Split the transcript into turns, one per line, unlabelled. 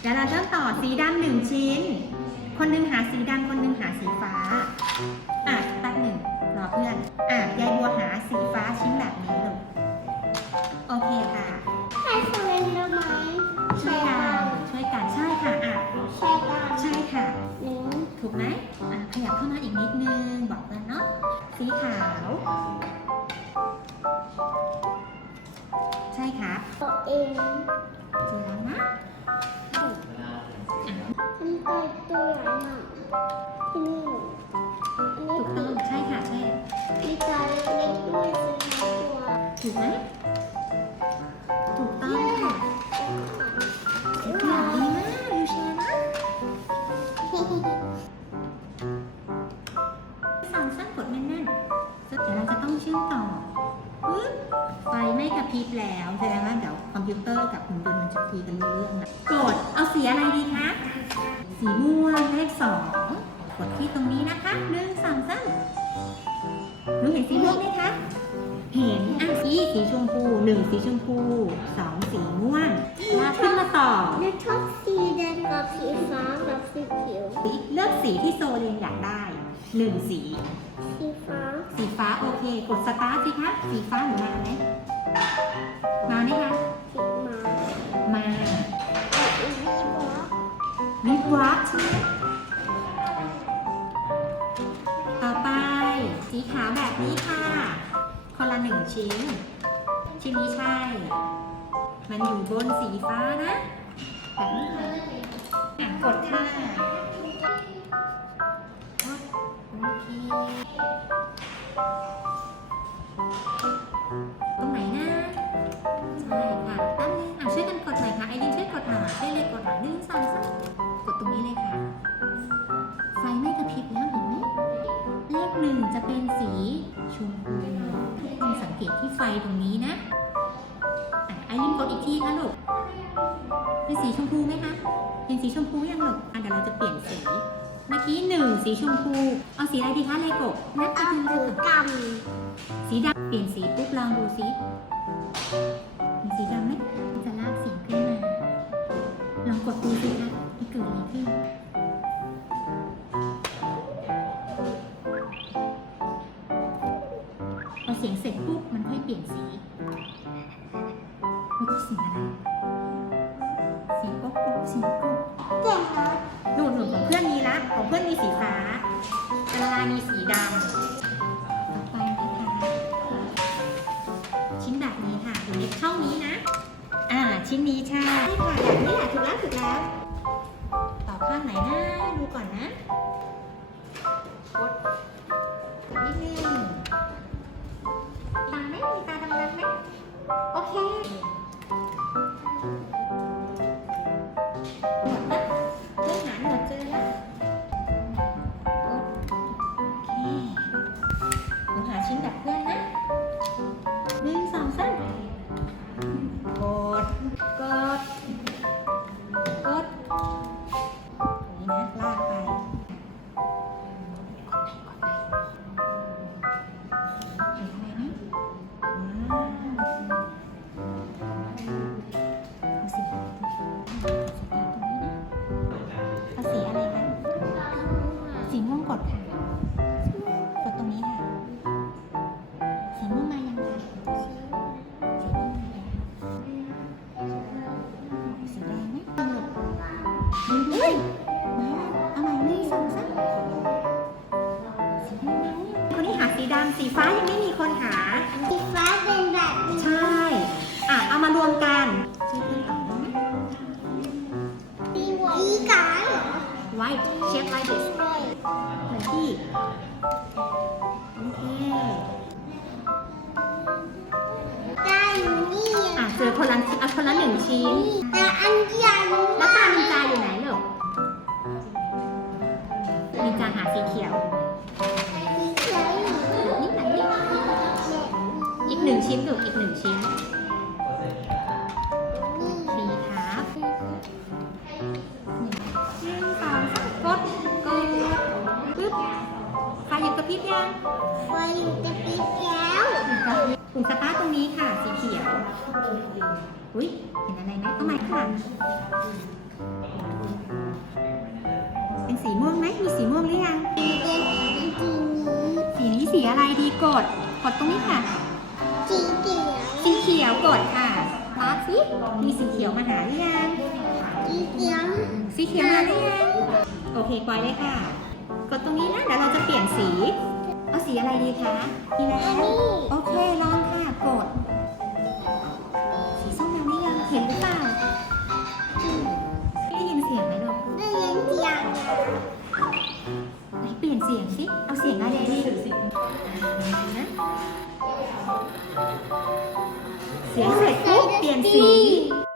เดี๋ยวเราเริ่มต่อสีดำหนึ่งชิ้น คนหนึงหาสีดำคนหนึงหาสีฟ้า อะแป๊บหนึ่งรอเพื่อน อะยายบัวหาสีฟ้าชิ้นแบบนี้ลูกโอเคค่ะ
ให้สเวนได้ไหม
ช่วยกัน ช่วยกัน ใช่ค่ะ อะแชร์กัน ใช่ค่ะ หนึ่งถูกไหมอะขยับเข้ามาอีกนิดนึง บอกกันเนาะ สีขาว ใช่ครับตัวเองเจอแล้วนะท
ำตัวตัวใหญ่มากที่นี่
อันนี้ถูกต้องใช่ค่ะใช่
มีตัวเล็กๆด้วยสิตัว
ถูกไหมถูกต้องค่ะสีขาวดีมากยูเชนนะสองสั้นกดแน่นๆเดี๋ยวเราจะต้องเชื่อมต่อปึ๊บไฟไม่กระพริบแล้วแสดงว่าเดี๋ยวคอมพิวเตอร์กับหุ่นยนต์มันจะคุยกันรู้เรื่องนะกดเอาสีอะไรดีคะ สีม่วงเลขสองกดที่ตรงนี้นะคะหนึ่งสองสามหนูเห็นสีม่วงไหมคะ เห็นอะสีสีชมพูหนึ่งสีชมพูสองสีม่วงลากขึ้นมาต่อ
หนูชอบสีแดงกับสีฟ้ากับสีเขียว
สีเลือกสีที่โซเลนอยากได้หนึ่งสี สีฟ้า สีฟ้าโอเค กดสตาร์ทสิคะ สีฟ้าหนูมาไหมมาไหมคะ วิบวับใช่ไหมต่อไป สีขาวแบบนี้ค่ะ คนละหนึ่งชิ้น ชิ้นนี้ใช่ มันอยู่บนสีฟ้านะ แบบนี้ค่ะอะกดค่ะโอเค จะเป็นสีชมพูต้องสังเกตที่ไฟตรงนี้นะไอรินกดอีกทีค่ะลูก เป็นสีชมพูไหมคะ เป็นสีชมพูยังลูกอะเดี๋ยวเราจะเปลี่ยนสี เมื่อกี้หนึ่งสีชมพู เอาสีอะไรดีคะเลโกะ
นับไปเอาทีละสีก่อนด
สีดำเปลี่ยนสีปุ๊บลองดูสิมีสีดำไหมจะลากสีขึ้นมา ลองกดดูสิคะมันเกิด เสียงเสร็จปุ๊บมันค่อยเปลี่ยนสีเมื่อกี้เสียงอะไรเสียงก๊กก๊กเสียงก๊กเก่งนะหนูหนูของเพื่อนมีละของเพื่อนมีสีฟ้าอันลามีสีดำต่อไปนะคะชิ้นแบบนี้ค่ะอยู่ในช่องนี้นะ อ่าชิ้นนี้ใช่ค่ะแบบนี้แหละถูกแล้วถูกแล้วต่อข้างไหนนะดูก่อนนะ ฟ้ายังไม่มีคนหา
สีฟ้าเป็นแบบนี้
ใช่ อะ เอามารวมกันช่วยเพื่อนต่อได้ไหม
สีไว้สีกายเหรอ
white shape like this ไว้เหมือนที่ โอเค
ได้อยู่นี่
อะเจอคนละเอาคนละหนึ่งชิ้น
แต่อันใหญ่
แล้วตานินจาอยู่ไหนลูกนินจาหาสีเขียว ชิ้นอยู่อีกหนึ่งชิ้นสีครัหนึ่งสองสามกดกดปึ๊บไฟอยู่กระพริบยัง
ไฟอยู่กระพริบแล้ว
ถุงสตาร์ตรงนี้ค่ะ สีเขียว อุ้ยเห็นอะไรไหมต้องใหม่ค่ะ เป็นสีม่วงไหมมีสีม่วงหรือยัง สีนี้สีอะไรดีกด กดตรงนี้ค่ะ สีเขียวสีเขียวกดค่ะมาสิมีสีเขียวมาหาหรือยังสีเขียวสีเขียวมาหรือยังโอเคปล่อยเลยค่ะ กดตรงนี้นะเดี๋ยวเราจะเปลี่ยนสี เอาสีอะไรดีคะดีแล้อันวนี้โอเคลอง ยงสิ เอาเสียงอะไรดีนะเสียงเสร็จปุ๊บเปลี่ยนสี